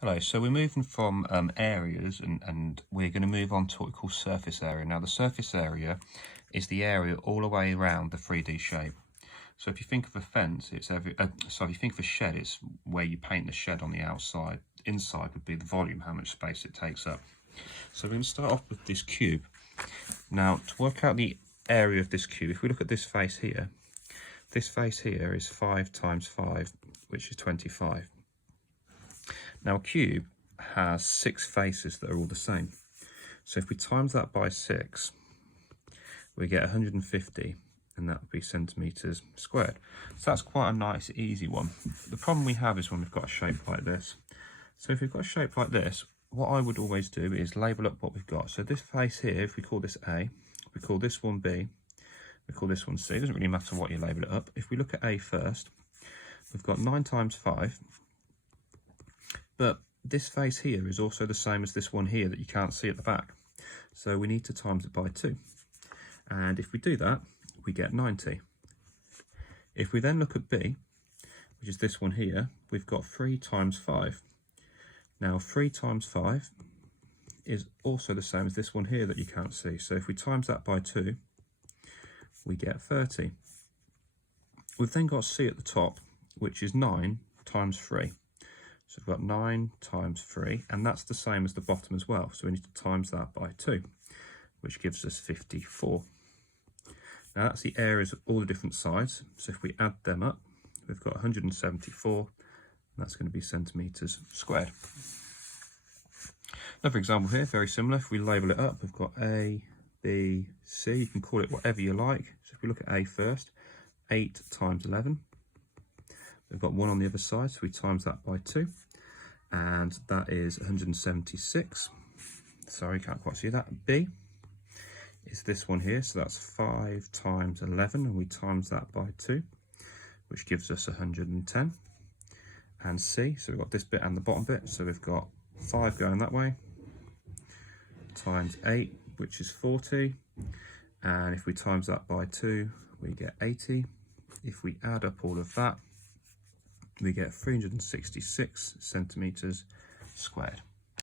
Hello, so we're moving from areas and we're going to move on to what we call surface area. Now the surface area is the area all the way around the 3D shape. So if you think of a fence, it's if you think of a shed, it's where you paint the shed on the outside. Inside would be the volume, how much space it takes up. So we're going to start off with this cube. Now to work out the area of this cube, if we look at this face here is 5 times 5, which is 25. Now a cube has 6 faces that are all the same. So if we times that by 6, we get 150, and that would be centimetres squared. So that's quite a nice, easy one. The problem we have is when we've got a shape like this. So if we've got a shape like this, what I would always do is label up what we've got. So this face here, if we call this A, we call this one B, we call this one C. It doesn't really matter what you label it up. If we look at A first, we've got 9 times 5. But this face here is also the same as this one here that you can't see at the back. So we need to times it by 2. And if we do that, we get 90. If we then look at B, which is this one here, we've got 3 times 5. Now 3 times 5 is also the same as this one here that you can't see. So if we times that by 2, we get 30. We've then got C at the top, which is 9 times 3. So we've got 9 times 3, and that's the same as the bottom as well. So we need to times that by 2, which gives us 54. Now that's the areas of all the different sides. So if we add them up, we've got 174, and that's going to be centimetres squared. Another example here, very similar. If we label it up, we've got A, B, C. You can call it whatever you like. So if we look at A first, 8 times 11. We've got 1 on the other side, so we times that by 2, and that is 176. Sorry, can't quite see that. B is this one here, so that's 5 times 11, and we times that by 2, which gives us 110. And C, so we've got this bit and the bottom bit, so we've got 5 going that way, times 8, which is 40, and if we times that by 2, we get 80. If we add up all of that, we get 366 centimetres squared.